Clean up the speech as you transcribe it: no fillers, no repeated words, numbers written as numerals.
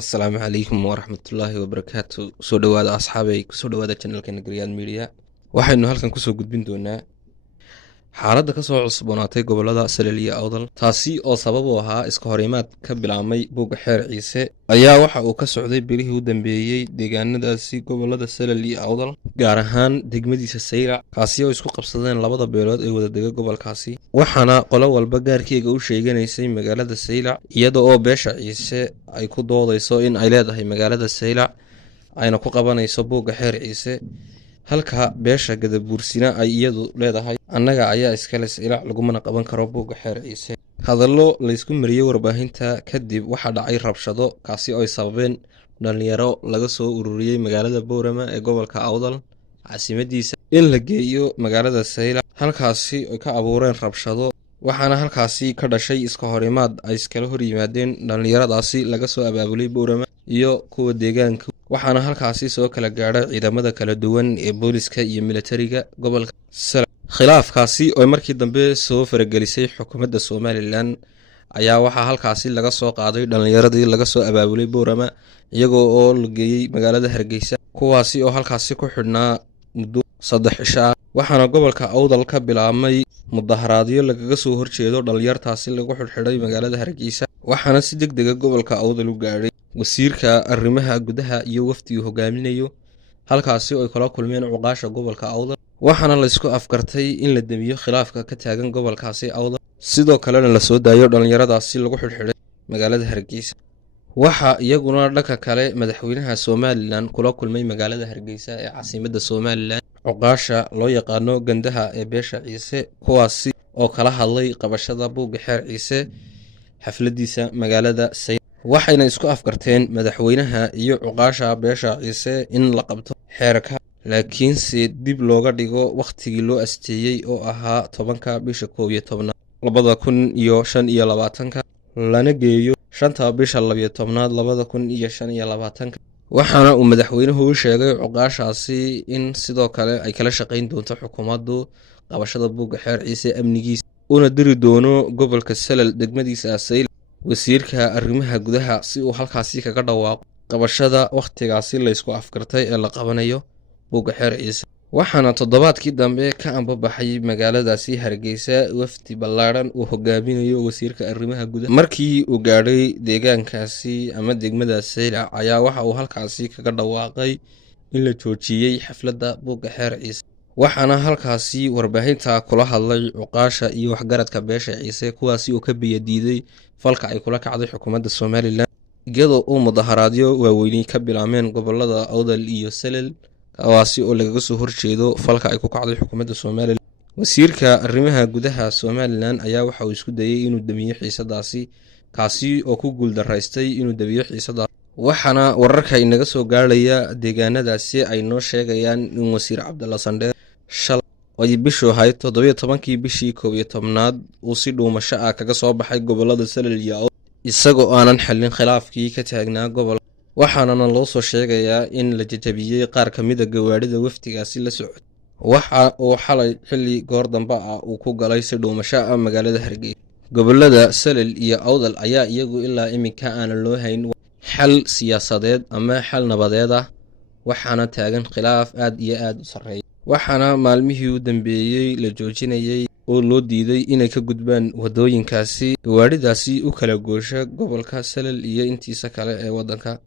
Asalaamu calaykum waraxmatullaahi wabarakaatu. Soo dhowaada asxaabay, kusoo dhowaada channelkeena Garyaan Media. Waxaynu halkan kusoo gudbin doonaa xaaladda kasoo cusboonaatay gobolada Salel iyo Awdal, taasi oo sabab u ahaa iska horimaad ka bilaabmay buugga Xeer Ciise ayaa waxa uu ka socday bilihii u dambeeyey deegaanadaasi gobolada Salel iyo Awdal, gaar ahaan degmadiisa Saylac, kaasi oo isku qabsadeen labada beelood ee wadadega gobolkaasi, waxaana qolo walba gaarkeega u sheeganaysay magaalada Saylac, iyada oo beesha Ciise ay ku doodayso in ay leedahay magaalada Saylac ayna ku qabanayso buugga Xeer Ciise, halka beesha Gadabuursina ay iyadu leedahay annaga ayaa iskale Saylac lagumana qaban karo buugga Xeer Ciise. Hadallo laysku mariyey warbaahinta kadib waxaa dhacay rabshado, kaasi oo ay sababeen dhalinyaro laga soo ururiyey magaalada Boorama ee gobolka Awdal caasimadiisa in la geeyo magaalada Saylac, halkaasi ay ka abuureen rabshado, waxaana halkaasi ka dhashay iska horimaad ay iskala hor yimaadeen dhalinyaradaasi laga soo abaabulay Boorama iyo kuwa deegaanka, waxaana halkaasi soo kala gaadhay ciidamada kala duwan ee booliska iyo militariga gobolka Salel. Khilaafkaasi oo markii dambe soo faragelisay xukuumadda Somaliland ayaa waxaa halkaasi laga soo qaaday dhalinyaradii laga soo abaabulay Boorama iyagoo oo la geeyey magaalada Hargeysa, kuwaasi oo halkaasi ku xidhnaa muddo 3 cisho ah, waxaana gobolka Awdal ka bilaabmay mudaharaadyo lagaga soo horjeedo dhalinyartaasi lagu xidhxidhay magaalada Hargeysa, waxaana si degdega gobolka Awdal u gaadhay wasiirka arrimaha gudaha iyo wafdigu hogaaminayo, halkaasi oo ay kala kulmeen cuqaasha gobolka Awdal, waxaana la isku afkartay in la damiyo khilaafka ka taagan gobolkaasi Awdal, sidoo kalena la soo daayo dhalinyaradaasi lagu xidhxidhay magaalada Hargeysa. waxaa iyaguna dhanka kale madaxweynaha Somaliland kula kulmay magaalada Hargeysa ee caasimadda Somaliland cuqaasha loo yaqaano gandaha ee beesha Ciise, kuwaasi oo kala hadlay qabashada buugga Xeer Ciise xafladiisa magaalada Saylac, waxayna isku afkarteen madaxweynaha iyo cuqaasha beesha Ciise in la qabto xeerka, laakiinse dib looga dhigo wakhtigii loo asteeyey oo ahaa 10 bisha 11 2025 lana geeyo 5 bisha 12 2025, waxaana uu madaxweynuhu u sheegay cuqaashaasi in sidoo kale ay kala shaqayn doonto xukuumaddu qabashada buugga Xeer Ciise amnigiisa, una diri doono gobolka Salel degmadiisa Saylac wasiirka arrimaha gudaha si uu halkaasi kaga dhawaaqo qabashada wakhtigaasi la isku afkartay ee la qabanayo buugga Xeer Ciise. Waxaana toddobaadkii dambe ka ambabaxay magaaladaasi Hargeysa wafdi ballaaran uu hogaaminayo wasiirka arrimaha gudaha. Markii uu gaadhay deegaankaasi ama degmada Saylac ayaa waxa uu halkaasi kaga dhawaaqay in la joojiyey xafladda buugga Xeer Ciise, waxaana halkaasi warbaahinta kula hadlay cuqaasha iyo waxgaradka beesha Ciise, kuwaasi oo ka biyadiiday falka ay kula kacday xukuumadda Somaliland, iyadoo uu mudaharaadyo waaweyni ka bilaabmeen gobolada Awdal iyo Salel, kawaasi oo lagaga soo horjeedo falka ay ku kacday xukuumadda Somaliland. Wasiirka arrimaha gudaha Somaliland ayaa waxa uu isku dayay inuu damiyo xiisadaasi, kaasi oo ku guuldaraystay inuu damiyo xiisadaas, waxaana wararka inaga soo gaaraya deegaanadaasi ay noo sheegayaan in wasiir Cabdalla Sandheer shalay ay bishu ahayd 17 bishii 11 uu si dhuumasho ah kaga soo baxay gobolada Salel iyo Awdal isagoo aanan xallin khilaafkii ka taagnaa gobolka, waxaana loo soo sheegayaa in la jajabiyey qaar ka mid a gawaadhida wafdigaasi la socday, waxa uu xalay xilli goor dambe ah uu ku galay si dhuumasho ah magaalada Hargeysa. Gobolada Salel iyo Awdal ayaa iyagu ilaa iminka aanan loo hayn xal siyaasadeed ama xal nabadeed ah, waxaana taagan khilaaf aad iyo aad u sarreeya, waxaana maalmihii u dambeeyey la joojinayay oo loo diiday inay ka gudbaan wadooyinkaasi gawaadhidaasi u kala goosha gobolka Salel iyo intiisa kale ee waddanka.